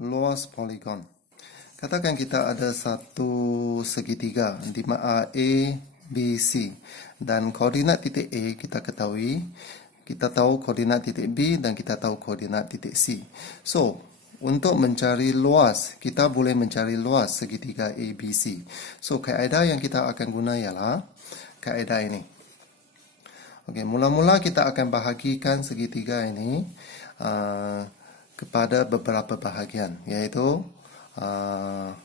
luas poligon. Katakan kita ada satu segitiga di mana A, B, C dan koordinat titik A kita ketahui, kita tahu koordinat titik B dan kita tahu koordinat titik C. So, untuk mencari luas, kita boleh mencari luas segitiga ABC. So, kaedah yang kita akan guna ialah kaedah ini. Okey, mula-mula kita akan bahagikan segitiga ini kepada beberapa bahagian, iaitu A,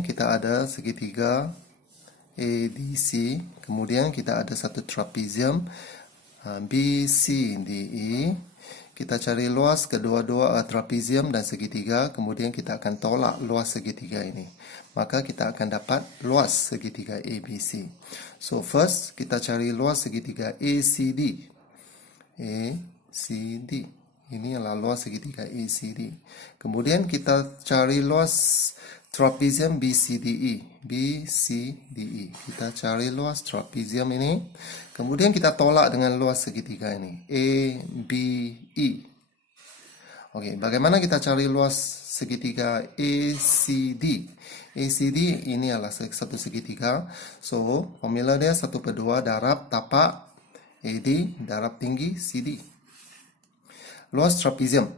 kita ada segitiga ADC, kemudian kita ada satu trapezium BCDE. Kita cari luas kedua-dua trapezium dan segitiga, kemudian kita akan tolak luas segitiga ini. Maka kita akan dapat luas segitiga ABC. So first kita cari luas segitiga ACD. ACD. Ini adalah luas segitiga ACD. Kemudian kita cari luas trapezium BCDE. BCDE. Kita cari luas trapezium ini. Kemudian kita tolak dengan luas segitiga ini. ABE. Okey, bagaimana kita cari luas segitiga ACD? ACD ini adalah satu segitiga. So, formula dia 1/2 darab tapak AD darab tinggi CD. Luas trapezium.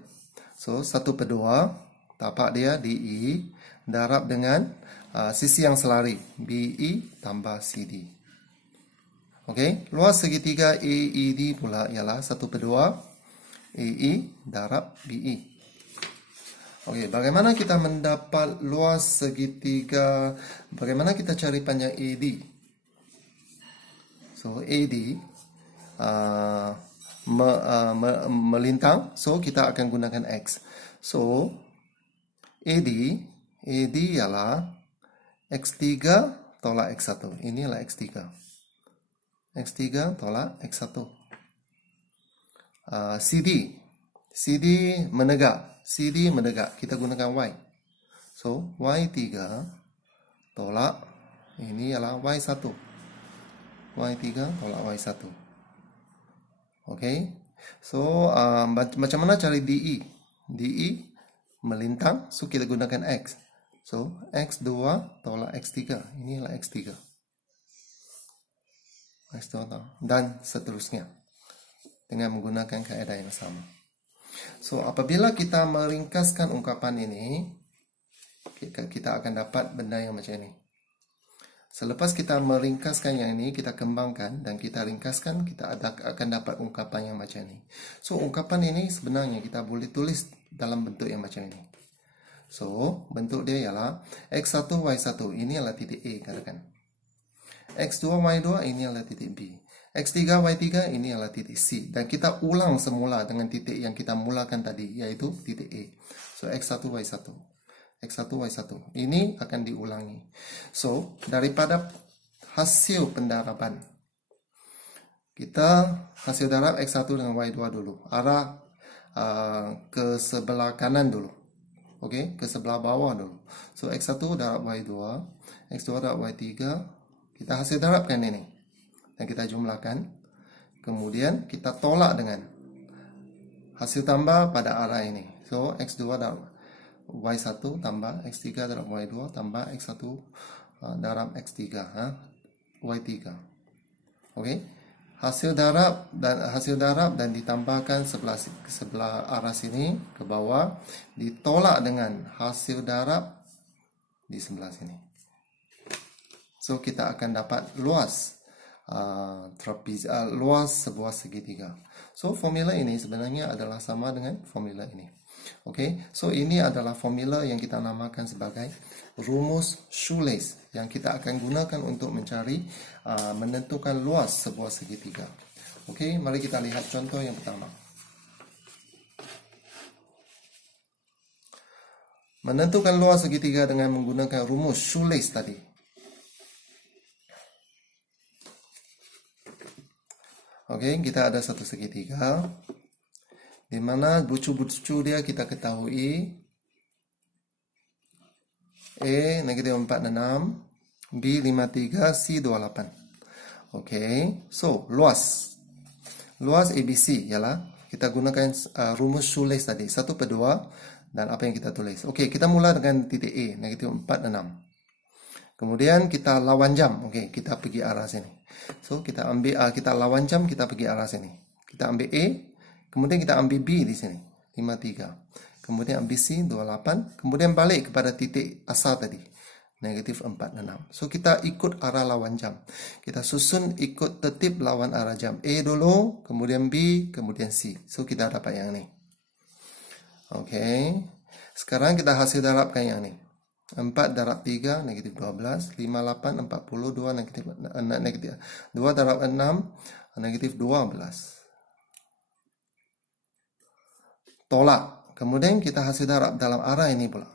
So, 1/2 tapak dia DE darab dengan sisi yang selari BE tambah CD. Okey, luas segitiga AED pula ialah 1/2 AE darab BE. Okey, bagaimana kita mendapat luas segitiga? Bagaimana kita cari panjang AD? So, AD melintang, so kita akan gunakan X. So, AD ialah X3 tolak X1. Ini adalah X3. X3 tolak X1. CD menegak. CD menegak. Kita gunakan Y. So, Y3 tolak, ini adalah Y1. Y3 tolak Y1. Okey. So, macam mana cari DE? DE melintang, so kita gunakan X. So, X2 tolak X3. Ini adalah X3. X2 dan seterusnya. Dengan menggunakan kaedah yang sama. So, apabila kita meringkaskan ungkapan ini, kita akan dapat benda yang macam ini. Selepas kita meringkaskan yang ini, kita kembangkan dan kita ringkaskan, kita akan dapat ungkapan yang macam ini. So, ungkapan ini sebenarnya kita boleh tulis dalam bentuk yang macam ini. So, bentuk dia ialah X1, Y1. Ini adalah titik A, katakan. X2, Y2, ini adalah titik B. X3, Y3, ini adalah titik C. Dan kita ulang semula dengan titik yang kita mulakan tadi, iaitu titik A. So, X1, Y1. X1, Y1. Ini akan diulangi. So, daripada hasil pendaraban, kita hasil darab X1 dengan Y2 dulu. Arah ke sebelah kanan dulu. Okey, ke sebelah bawah dulu. So, X1 darab Y2, X2 darab Y3. Kita hasil darabkan ini. Dan kita jumlahkan. Kemudian, kita tolak dengan hasil tambah pada arah ini. So, X2 darab Y1 tambah X3 darab Y2 tambah X1 darab X3. Y3. Okey. Hasil darab dan ditambahkan sebelah arah sini ke bawah, ditolak dengan hasil darab di sebelah sini. So, kita akan dapat luas luas sebuah segitiga. So, formula ini sebenarnya adalah sama dengan formula ini. Okey, so ini adalah formula yang kita namakan sebagai rumus shoelace yang kita akan gunakan untuk mencari menentukan luas sebuah segitiga. Okey, mari kita lihat contoh yang pertama. Menentukan luas segitiga dengan menggunakan rumus shoelace tadi. Okey, kita ada satu segitiga di mana bucu-bucu dia kita ketahui A negatif 46, B 53, C 28. Okey, so luas ABC ialah kita gunakan rumus shoelace tadi 1/2 Dan apa yang kita tulis? Okey, kita mula dengan titik A, negatif 4, 6. Kemudian kita lawan jam. Okey, kita pergi arah sini. So, kita ambil kita lawan jam, kita pergi arah sini. Kita ambil A, kemudian kita ambil B di sini, 53. Kemudian ambil C, 28. Kemudian balik kepada titik asal tadi, negatif 4, 6. So, kita ikut arah lawan jam. Kita susun ikut tertib lawan arah jam. A dulu, kemudian B, kemudian C. So, kita dapat yang ni. Okey. Sekarang kita hasil darabkan yang ni. 4 darab 3, negatif 12. 5, 8, 42, negatif 2 darab 6, negatif 12. Tolak. Kemudian kita hasil darab dalam arah ini pula.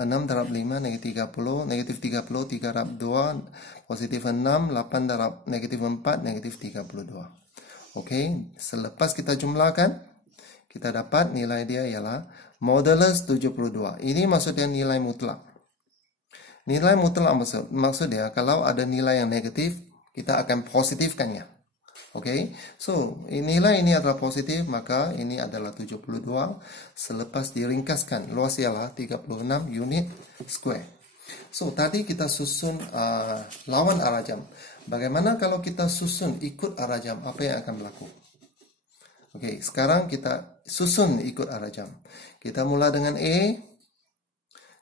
6 darab 5, negatif 30. Negatif 30, 3 darab 2, positif 6. 8 darab negatif 4, negatif 32. Okey. Selepas kita jumlahkan, kita dapat nilai dia ialah modulus 72. Ini maksudnya nilai mutlak. Nilai mutlak maksud dia kalau ada nilai yang negatif, kita akan positifkannya. Okey. So, nilai ini adalah positif, maka ini adalah 72 selepas diringkaskan. Luas ialah 36 unit square. So, tadi kita susun lawan arah jam. Bagaimana kalau kita susun ikut arah jam? Apa yang akan berlaku? Okey, sekarang kita susun ikut arah jam. Kita mula dengan A,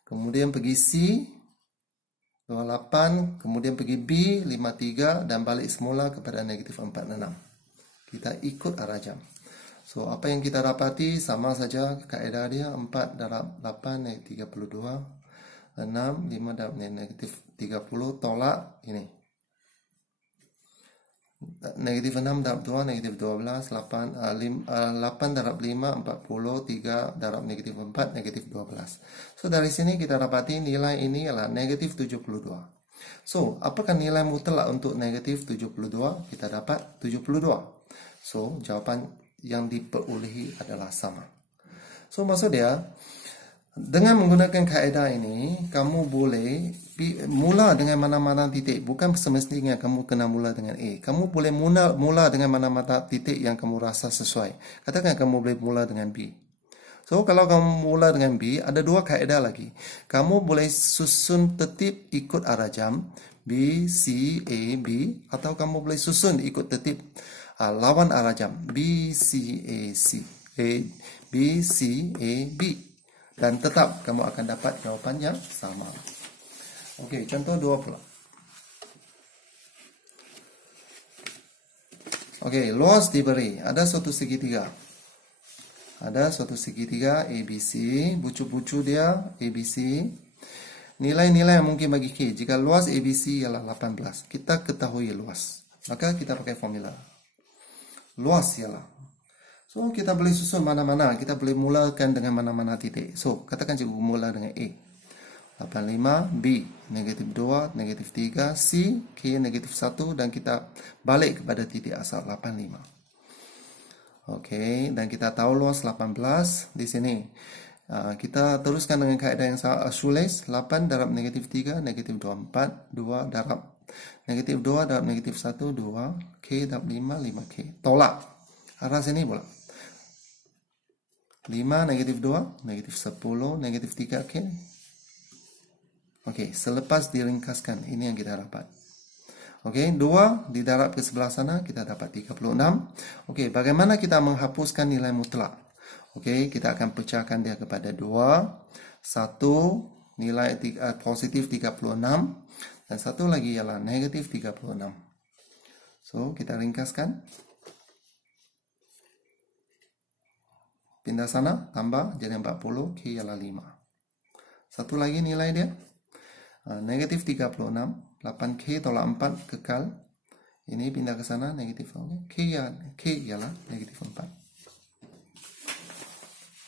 kemudian pergi C, 28, kemudian pergi B, 53, dan balik semula kepada negatif 46. Kita ikut arah jam. So, apa yang kita dapati sama saja kaedah dia, 4 darab 8, negatif 32, 6, 5 darab negatif 30, tolak ini. Negatif 6 darab 2, negatif 12, 8 darab 5, 40, 3 darab negatif 4, negatif 12. So, dari sini kita dapati nilai ini adalah negatif 72. So, apakah nilai mutlak untuk negatif 72? Kita dapat 72. So, jawapan yang diperolehi adalah sama. So, maksud dia, dengan menggunakan kaedah ini, kamu boleh mula dengan mana-mana titik. Bukan semestinya kamu kena mula dengan A. Kamu boleh mula dengan mana-mana titik yang kamu rasa sesuai. Katakan kamu boleh mula dengan B. So, kalau kamu mula dengan B, ada dua kaedah lagi. Kamu boleh susun tertib ikut arah jam, B, C, A, B. Atau kamu boleh susun ikut tertib lawan arah jam, B, C, A, C. B, C, A, B. Dan tetap kamu akan dapat jawapan yang sama. Okey, contoh 2 pula. Okey, luas diberi. Ada suatu segitiga. Ada suatu segitiga ABC. Bucu-bucu dia ABC. Nilai-nilai yang mungkin bagi K. Jika luas ABC ialah 18. Kita ketahui luas. Maka kita pakai formula. Luas ialah. So, kita boleh susun mana-mana. Kita boleh mulakan dengan mana-mana titik. So, katakan cikgu mula dengan A. 85, B, negatif 2, negatif 3, C, K, negatif 1, dan kita balik kepada titik asal, 85. Okey, dan kita tahu luas 18 di sini. Kita teruskan dengan kaedah yang shoelace. 8 darab negatif 3, negatif 24, 2 darab negatif 2 darab negatif 1, 2, K darab 5, 5K. Tolak. Arah sini pula. 5, negatif 2, negatif 10, negatif 3K. Okey, selepas diringkaskan, ini yang kita dapat. Okey, 2 didarab ke sebelah sana, kita dapat 36. Okey, bagaimana kita menghapuskan nilai mutlak? Okey, kita akan pecahkan dia kepada 2. 1, nilai positif 36. Dan satu lagi ialah negatif 36. So, kita ringkaskan. Pindah sana, tambah, jadi 40, K ialah 5. Satu lagi nilai dia. Negatif 36. 8K tolak 4, kekal. Ini pindah ke sana, negatif. K ialah negatif 4.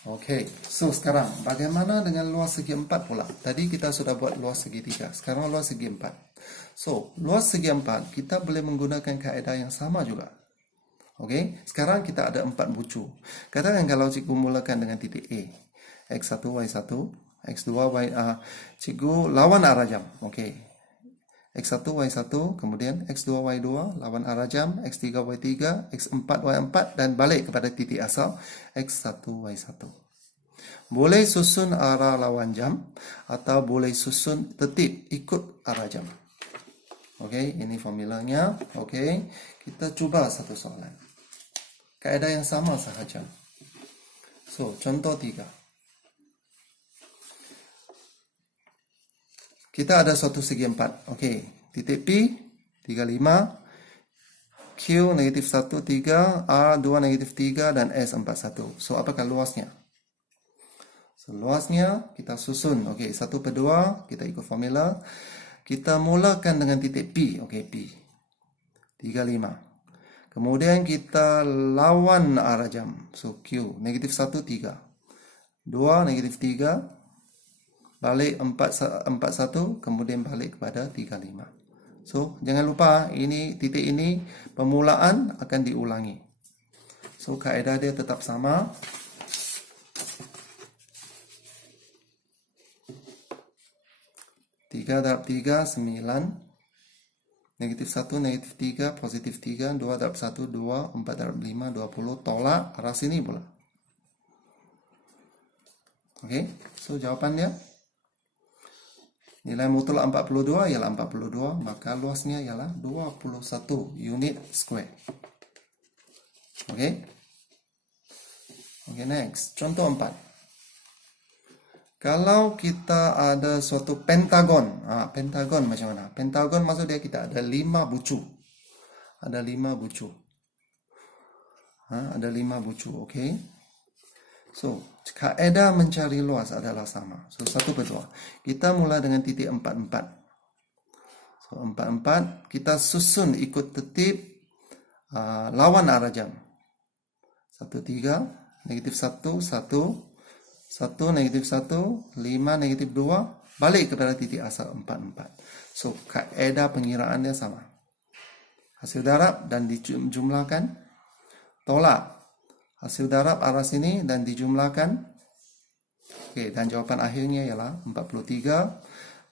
Okey, so sekarang bagaimana dengan luas segi 4 pula? Tadi kita sudah buat luas segi 3. Sekarang luas segi 4. So, luas segi 4, kita boleh menggunakan kaedah yang sama juga. Okey, sekarang kita ada 4 bucu. Katakan kalau cikgu mulakan dengan titik A. X1, Y1, X2, Y... cikgu lawan arah jam. Okey. X1, Y1, kemudian X2, Y2, lawan arah jam. X3, Y3, X4, Y4, dan balik kepada titik asal. X1, Y1. Boleh susun arah lawan jam atau boleh susun tertib ikut arah jam. Okey, ini formulanya. Okey, kita cuba satu soalan. Kaedah yang sama sahaja. So, contoh 3. Kita ada suatu segi 4. Okey, titik P 35, Q negatif 1, 3, R 2 negatif 3 dan S 4, 1. So, apakah luasnya? So, luasnya kita susun. Okey, 1/2 kita ikut formula. Kita mulakan dengan titik P. Okey, P 35. Kemudian kita lawan arah jam. So, Q negatif 1, 3. 2 negatif 3. Balik 4, 1. Kemudian balik kepada 35. So, jangan lupa ini titik ini permulaan akan diulangi. So, kaedah dia tetap sama. 3 darab 3, 9. Negatif 1, negatif 3, positif 3. 2 darab 1, 2. 4 darab 5, 20. Tolak arah sini pula. Okey, so jawapannya. Nilai mutlak 42 ialah 42. Maka luasnya ialah 21 unit square. Okey. Okey, next. Contoh 4. Kalau kita ada suatu pentagon, pentagon macam mana? Pentagon maksud dia kita ada 5 bucu. Ada 5 bucu. Ada 5 bucu, okey. So, kaedah mencari luas adalah sama. So, 1/2. Kita mula dengan titik 4, 4. So, 4, 4. Kita susun ikut tertib lawan arah jam. 1, 3. Negatif 1, 1. 1 negatif 1, 5 negatif 2, balik kepada titik asal 4, 4. So, kaedah pengiraannya sama. Hasil darab dan dijumlahkan, tolak hasil darab arah sini dan dijumlahkan. Okey, dan jawapan akhirnya ialah 43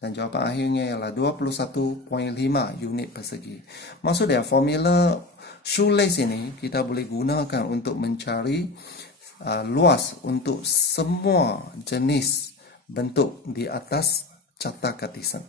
dan jawapan akhirnya ialah 21.5 unit persegi. Maksudnya formula shoelace ini kita boleh gunakan untuk mencari luas untuk semua jenis bentuk di atas carta Cartesian.